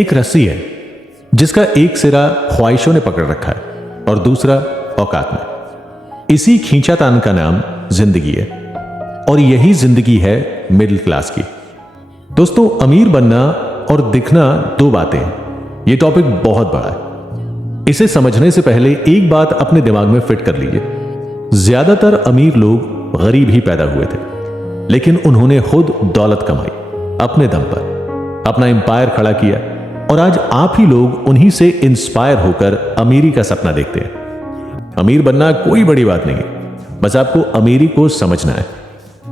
एक रस्सी है जिसका एक सिरा ख्वाहिशों ने पकड़ रखा है और दूसरा औकात में। इसी खींचातान का नाम जिंदगी है और यही जिंदगी है मिडिल क्लास की। दोस्तों, अमीर बनना और दिखना दो बातें हैं। यह टॉपिक बहुत बड़ा है। इसे समझने से पहले एक बात अपने दिमाग में फिट कर लीजिए। ज्यादातर अमीर लोग गरीब ही पैदा हुए थे, लेकिन उन्होंने खुद दौलत कमाई, अपने दम पर अपना एम्पायर खड़ा किया और आज आप ही लोग उन्हीं से इंस्पायर होकर अमीरी का सपना देखते हैं। अमीर बनना कोई बड़ी बात नहीं है, बस आपको अमीरी को समझना है,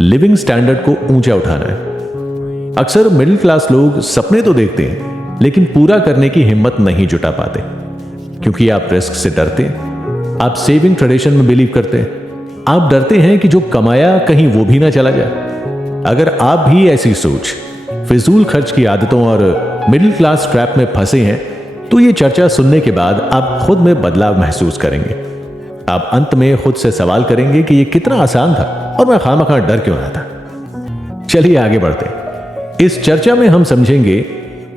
लिविंग स्टैंडर्ड को ऊंचा उठाना है। अक्सर मिडिल क्लास लोग सपने तो देखते हैं, लेकिन पूरा करने की हिम्मत नहीं जुटा पाते, क्योंकि आप रिस्क से डरते हैं, आप सेविंग ट्रेडिशन में बिलीव करते हैं, आप डरते हैं कि जो कमाया कहीं वो भी ना चला जाए। अगर आप भी ऐसी सोच, फिजूल खर्च की आदतों और मिडिल क्लास ट्रैप में फंसे हैं, तो ये चर्चा सुनने के बाद आप खुद में बदलाव महसूस करेंगे। आप अंत में खुद से सवाल करेंगे कि ये कितना आसान था और मैं खामखा डर क्यों रहा था। चलिए आगे बढ़ते हैं। इस चर्चा में हम समझेंगे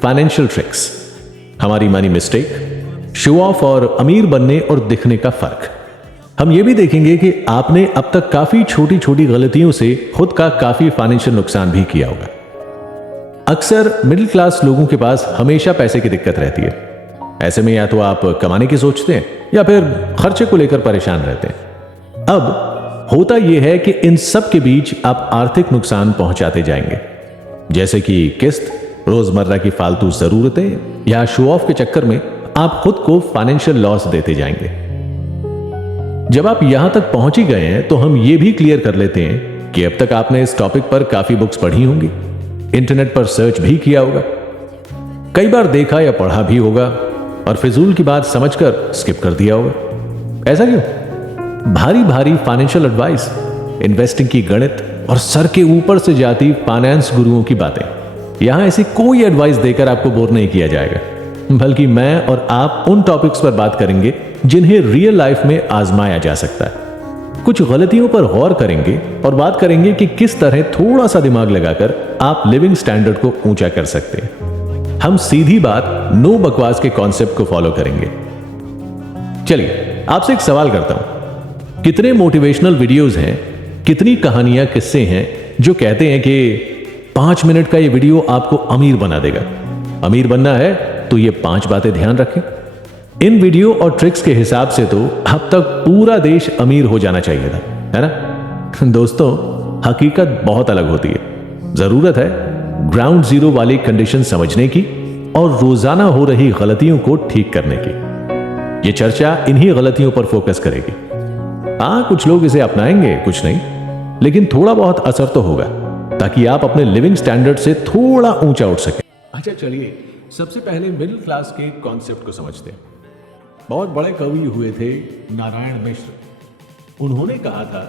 फाइनेंशियल ट्रिक्स, हमारी मनी मिस्टेक, शो ऑफ और अमीर बनने और दिखने का फर्क। हम यह भी देखेंगे कि आपने अब तक काफी छोटी छोटी गलतियों से खुद का काफी फाइनेंशियल नुकसान भी किया होगा। अक्सर मिडिल क्लास लोगों के पास हमेशा पैसे की दिक्कत रहती है। ऐसे में या तो आप कमाने की सोचते हैं या फिर खर्चे को लेकर परेशान रहते हैं। अब होता यह है कि इन सब के बीच आप आर्थिक नुकसान पहुंचाते जाएंगे, जैसे कि किस्त, रोजमर्रा की फालतू जरूरतें या शो ऑफ के चक्कर में आप खुद को फाइनेंशियल लॉस देते जाएंगे। जब आप यहां तक पहुंच ही गए हैं तो हम यह भी क्लियर कर लेते हैं कि अब तक आपने इस टॉपिक पर काफी बुक्स पढ़ी होंगी, इंटरनेट पर सर्च भी किया होगा, कई बार देखा या पढ़ा भी होगा और फिजूल की बात समझकर स्किप कर दिया होगा। ऐसा क्यों? भारी भारी फाइनेंशियल एडवाइस, इन्वेस्टिंग की गणित और सर के ऊपर से जाती फाइनेंस गुरुओं की बातें, यहां ऐसी कोई एडवाइस देकर आपको बोर नहीं किया जाएगा, बल्कि मैं और आप उन टॉपिक्स पर बात करेंगे जिन्हें रियल लाइफ में आजमाया जा सकता है। कुछ गलतियों पर गौर करेंगे और बात करेंगे कि किस तरह थोड़ा सा दिमाग लगाकर आप लिविंग स्टैंडर्ड को ऊंचा कर सकते हैं। हम सीधी बात, नो बकवास के कॉन्सेप्ट को फॉलो करेंगे। चलिए आपसे एक सवाल करता हूं, कितने मोटिवेशनल वीडियोस हैं, कितनी कहानियां, किस्से हैं जो कहते हैं कि 5 मिनट का ये वीडियो आपको अमीर बना देगा। अमीर बनना है तो ये 5 बातें ध्यान रखें। इन वीडियो और ट्रिक्स के हिसाब से तो अब तक पूरा देश अमीर हो जाना चाहिए था, है ना? दोस्तों, हकीकत बहुत अलग होती है। जरूरत है ग्राउंड जीरो वाली कंडीशन समझने की और रोजाना हो रही गलतियों को ठीक करने की। यह चर्चा इन्हीं गलतियों पर फोकस करेगी। हाँ, कुछ लोग इसे अपनाएंगे, कुछ नहीं, लेकिन थोड़ा बहुत असर तो होगा, ताकि आप अपने लिविंग स्टैंडर्ड से थोड़ा ऊंचा उठ सकें। अच्छा, चलिए सबसे पहले मिडिल क्लास के कॉन्सेप्ट को समझते हैं। बहुत बड़े कवि हुए थे नारायण मिश्र। उन्होंने कहा था,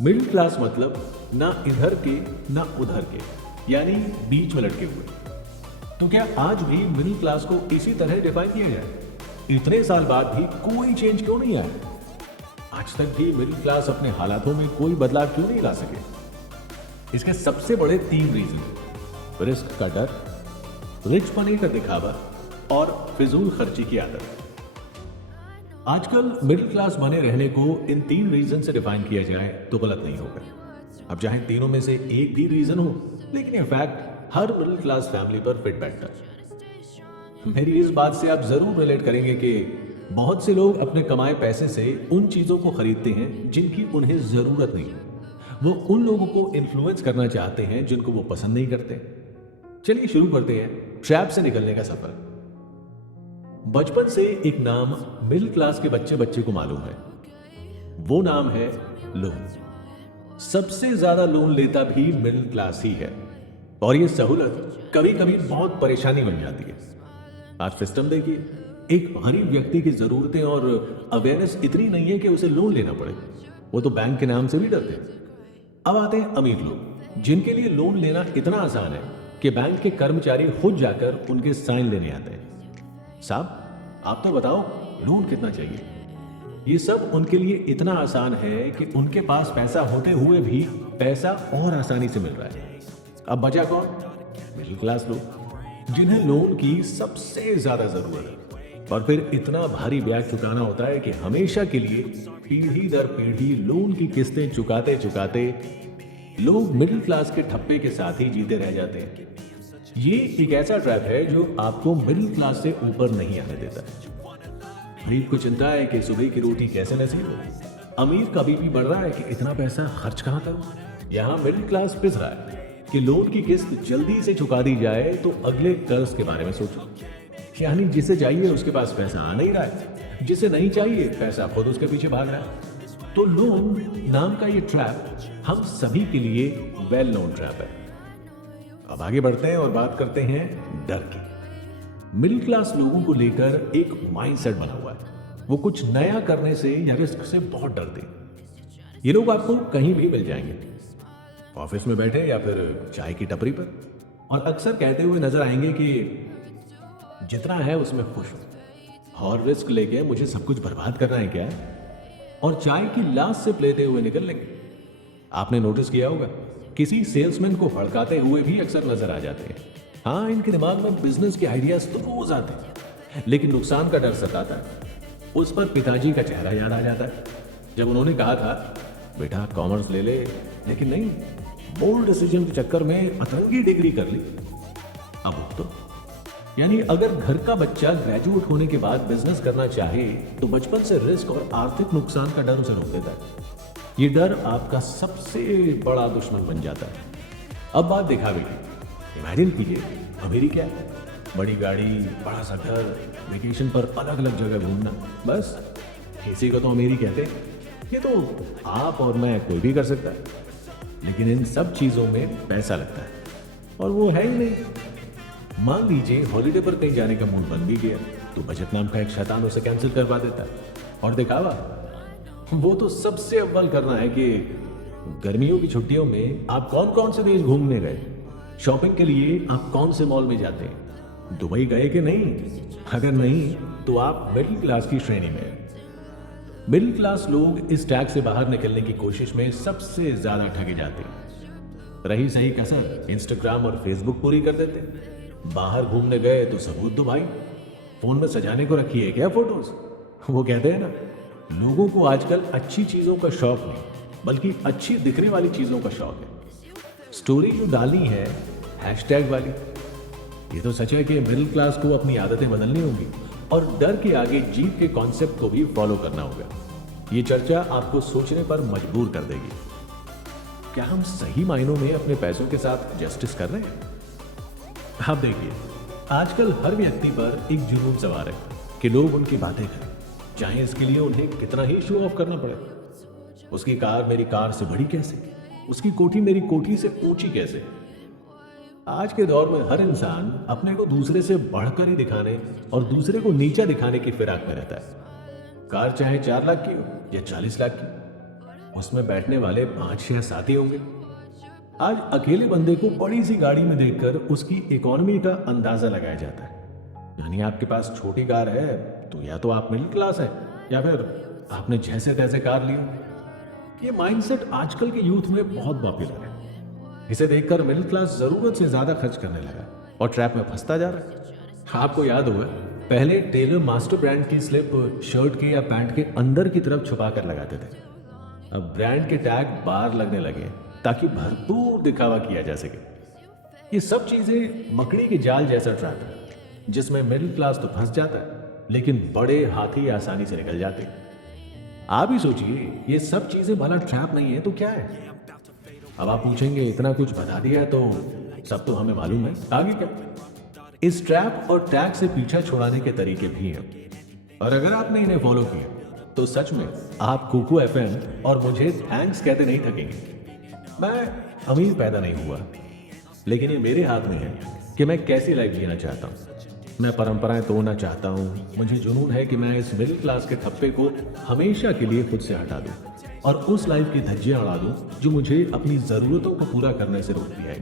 मिडिल क्लास मतलब ना इधर के ना उधर के, यानी बीच में लटके हुए। तो क्या आज भी मिडिल क्लास को इसी तरह डिफाइन किया जाए? इतने साल बाद भी कोई चेंज क्यों नहीं आया? आज तक भी मिडिल क्लास अपने हालातों में कोई बदलाव क्यों नहीं ला सके? इसके सबसे बड़े 3 रीजन: रिस्क का डर, रिच बनने का दिखावा और फिजूल खर्ची की आदत। आजकल मिडिल क्लास बने रहने को इन 3 रीजन से डिफाइन किया जाए तो गलत नहीं होगा। अब चाहे तीनों में से एक भी रीजन हो, लेकिन ये फैक्ट हर मिडिल क्लास फैमिली पर फिट बैठता है। मेरी इस बात से आप जरूर रिलेट करेंगे कि बहुत से लोग अपने कमाए पैसे से उन चीजों को खरीदते हैं जिनकी उन्हें जरूरत नहीं है। वो उन लोगों को इन्फ्लुएंस करना चाहते हैं जिनको वो पसंद नहीं करते। चलिए शुरू करते हैं ट्रैप से निकलने का सफर। बचपन से एक नाम मिडिल क्लास के बच्चे को मालूम है। वो नाम है लोन। सबसे ज्यादा लोन लेता भी मिडिल क्लास ही है, और ये सहूलत कभी कभी बहुत परेशानी बन जाती है। आज सिस्टम देखिए, एक गरीब व्यक्ति की जरूरतें और अवेयरनेस इतनी नहीं है कि उसे लोन लेना पड़े। वो तो बैंक के नाम से भी डरते हैं। अब आते हैं अमीर लोग, जिनके लिए लोन लेना इतना आसान है कि बैंक के कर्मचारी खुद जाकर उनके साइन लेने आते हैं। साहब, आप तो बताओ लोन कितना चाहिए? ये सब उनके लिए इतना आसान है कि उनके पास पैसा होते हुए भी पैसा और आसानी से मिल रहा है। अब बचा कौन? मिडिल क्लास लोग। जिन्हें लोन की सबसे ज्यादा जरूरत है, और फिर इतना भारी ब्याज चुकाना होता है कि हमेशा के लिए पीढ़ी दर पीढ़ी लोन की किस्तें चुकाते चुकाते लोग मिडिल क्लास के ठप्पे के साथ ही जीते रह जाते हैं। ये एक ऐसा ट्रैप है जो आपको मिडिल क्लास से ऊपर नहीं आने देता। गरीब को चिंता है कि सुबह की रोटी कैसे नसीब हो। अमीर कभी भी बढ़ रहा है कि इतना पैसा खर्च कहां करूं। यहाँ मिडिल क्लास पिस रहा है कि लोन की किस्त जल्दी से चुका दी जाए तो अगले कर्ज के बारे में सोचो। यानी जिसे चाहिए उसके पास पैसा आ नहीं रहा है, जिसे नहीं चाहिए पैसा खुद उसके पीछे भाग रहा है। तो लोन नाम का ये ट्रैप हम सभी के लिए वेल नोन ट्रैप है। अब आगे बढ़ते हैं और बात करते हैं डर की। मिडिल क्लास लोगों को लेकर एक माइंडसेट बना हुआ है। वो कुछ नया करने से या रिस्क से बहुत डरते हैं। ये लोग आपको कहीं भी मिल जाएंगे, ऑफिस में बैठे या फिर चाय की टपरी पर, और अक्सर कहते हुए नजर आएंगे कि जितना है उसमें खुश हूं और रिस्क लेके मुझे सब कुछ बर्बाद करना है क्या, और चाय की लास्ट सिप लेते हुए निकल लेंगे। आपने नोटिस किया होगा किसी सेल्समैन को भड़काते हुए भी अक्सर नजर आ जाते हैं। हाँ, इनके दिमाग में बिजनेस के आइडियाज तो रोज आते हैं, लेकिन नुकसान का डर सताता है। उस पर पिताजी का चेहरा याद आ जाता है जब उन्होंने कहा था बेटा कॉमर्स ले ले, लेकिन नहीं, बोल्ड डिसीजन के चक्कर में अतरंगी डिग्री कर ली। अब तो यानी अगर घर का बच्चा ग्रेजुएट होने के बाद बिजनेस करना चाहे तो बचपन से रिस्क और आर्थिक नुकसान का डर उसे रोक देता है। ये डर आपका सबसे बड़ा दुश्मन बन जाता है। अब बात दिखावे की। इमेजिन कीजिए, अमीरी क्या है? बड़ी गाड़ी, बड़ा सा घर, वेकेशन पर अलग अलग जगह घूमना, बस इसी को तो अमीरी कहते हैं। ये तो आप और मैं कोई भी कर सकता है, लेकिन इन सब चीजों में पैसा लगता है, और वो है ही नहीं। मान लीजिए हॉलीडे पर कहीं जाने का मूड बन भी गया तो बजट नाम का एक शैतान उसे कैंसिल करवा देता है। और दिखावा, वो तो सबसे अव्वल करना है कि गर्मियों की छुट्टियों में आप कौन कौन से देश घूमने गए, शॉपिंग के लिए आप कौन से मॉल में जाते हैं, दुबई गए कि नहीं? अगर नहीं तो आप मिडिल क्लास की श्रेणी में हैं। मिडिल क्लास लोग इस टैग से बाहर निकलने की कोशिश में सबसे ज्यादा ठगे जाते हैं। रही सही कसर इंस्टाग्राम और फेसबुक पूरी कर देते हैं। बाहर घूमने गए तो सबूत दो भाई, फोन में सजाने को रखी है क्या फोटोज? वो कहते हैं ना, लोगों को आजकल अच्छी चीजों का शौक नहीं बल्कि अच्छी दिखने वाली चीजों का शौक है। स्टोरी जो डाली है हैशटैग वाली, ये तो सच है कि मिडिल क्लास को अपनी आदतें बदलनी होंगी और डर के आगे जीत के कॉन्सेप्ट को भी फॉलो करना होगा। ये चर्चा आपको सोचने पर मजबूर कर देगी। क्या हम सही मायनों में अपने पैसों के साथ जस्टिस कर रहे हैं? आप देखिए, आजकल हर व्यक्ति पर एक जुनून सवार है कि लोग उनकी बातें करें, चाहे इसके लिए उन्हें कितना ही शो ऑफ करना पड़े। उसकी कार मेरी कार से बड़ी कैसे, उसकी कोठी मेरी कोठी से ऊंची कैसे। आज के दौर में हर इंसान अपने को दूसरे से बढ़कर ही दिखाने और दूसरे को नीचा दिखाने की फिराक में रहता है। कार चाहे 4 लाख की हो या 40 लाख की, उसमें बैठने वाले 5-6 साथी होंगे। आज अकेले बंदे को बड़ी सी गाड़ी में देखकर उसकी इकोनॉमी का अंदाजा लगाया जाता है। यानी आपके पास छोटी कार है तो या तो आप मिडिल क्लास है या फिर आपने जैसे तैसे कार ली। ये माइंडसेट आजकल के यूथ में बहुत पॉपुलर है। इसे देखकर मिडिल क्लास जरूरत से ज्यादा खर्च करने लगा और ट्रैप में फंसता जा रहा है। आपको याद होगा, पहले टेलर मास्टर ब्रांड की स्लिप शर्ट के या पैंट के अंदर की तरफ छुपा कर लगाते थे। अब ब्रांड के टैग बाहर लगने लगे ताकि भरपूर दिखावा किया जा सके। ये सब चीजें मकड़ी के जाल जैसा ट्रैप है जिसमें मिडिल क्लास तो फंस जाता है, लेकिन बड़े हाथी आसानी से निकल जाते हैं। आप ही सोचिए, ये सब चीजें भला ट्रैप नहीं है तो क्या है? अब आप पूछेंगे, इतना कुछ बता दिया है तो सब तो हमें मालूम है, आगे क्या? इस ट्रैप और टैग से पीछा छुड़ाने के तरीके भी हैं, और अगर आपने इन्हें फॉलो किया तो सच में आप कुकू एफएम और मुझे थैंक्स कहते नहीं थकेंगे। मैं अमीर पैदा नहीं हुआ, लेकिन ये मेरे हाथ में है कि मैं कैसी लाइफ जीना चाहता हूँ। मैं परंपराएं तोड़ना चाहता हूँ। मुझे जुनून है कि मैं इस मिडिल क्लास के ठप्पे को हमेशा के लिए खुद से हटा दूँ और उस लाइफ की धज्जियां उड़ा दूँ जो मुझे अपनी जरूरतों को पूरा करने से रोकती है।